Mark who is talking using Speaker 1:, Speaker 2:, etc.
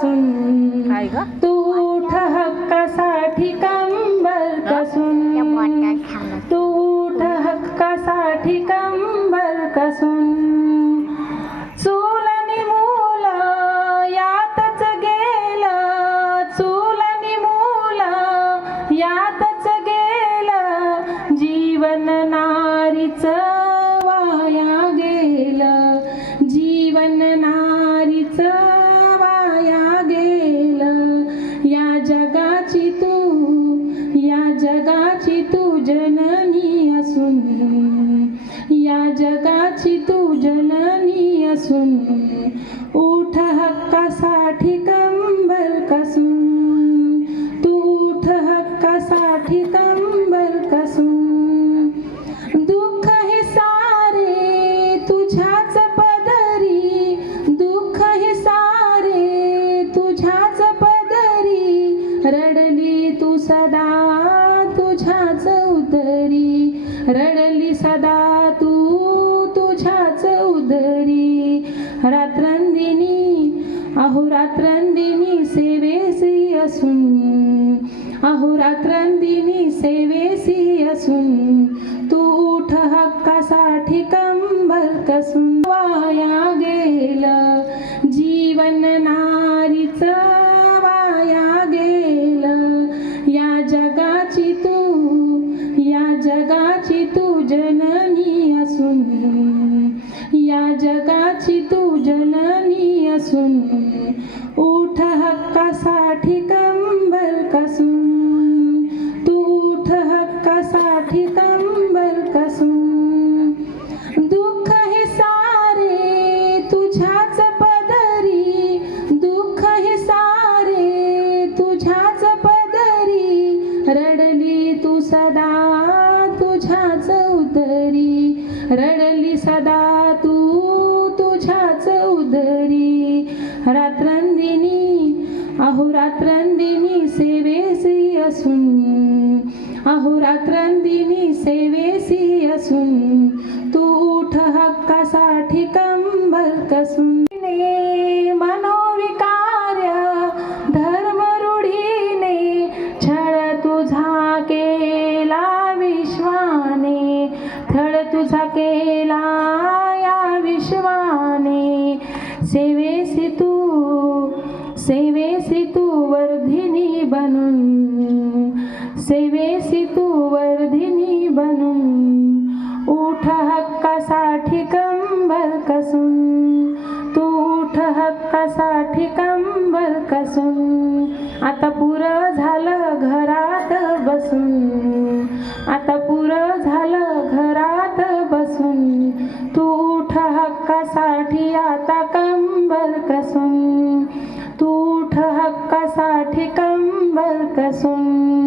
Speaker 1: कसून तू उठ हक्कासाठी कंबर कसून. तू जननी असून उठ हक्कासाठी कंबर कसून. तू उठ हक्कासाठी कंबर कसून. दुःख हे सारे तुझ्याच पदरी. दुःख हे सारे तुझ्याच पदरी. रडली तू सदा तुझ्याच उदरी. रडली सदा तू रात्रंदिनी सेवेसी असून अहोरात्रंदिनी सेवेसी असून तू उठ हक्कासाठी कंबर कसून वाया गेलं. जीवन नारीच वाया गेलं. या जगाची तू या जगाची तू जननी असून या जगाची तू जननी असून सदा तुझ्याच उदरी. रडली सदा तू तुझ्याच उदरी. रात्रंदिनी अहोरात्रंदिनी सेवेसी असून. अहोरात्रंदिनी सेवेसी असून. तू उठ हक्कासाठी कंबर कसून. सेवेसी तू सेवेसी तू वर्धिनी बनून सेवेसी तू वर्धिनी बनून उठ हक्कासाठी कंबर कसून तू उठ हक्कासाठी कंबर कसून आता पुरं झालं घरात बसून आता पुरं झालं घरात बसून तू हक्कासाठी आता कंबर कसून. तू उठ हक्कासाठी कंबर कसून.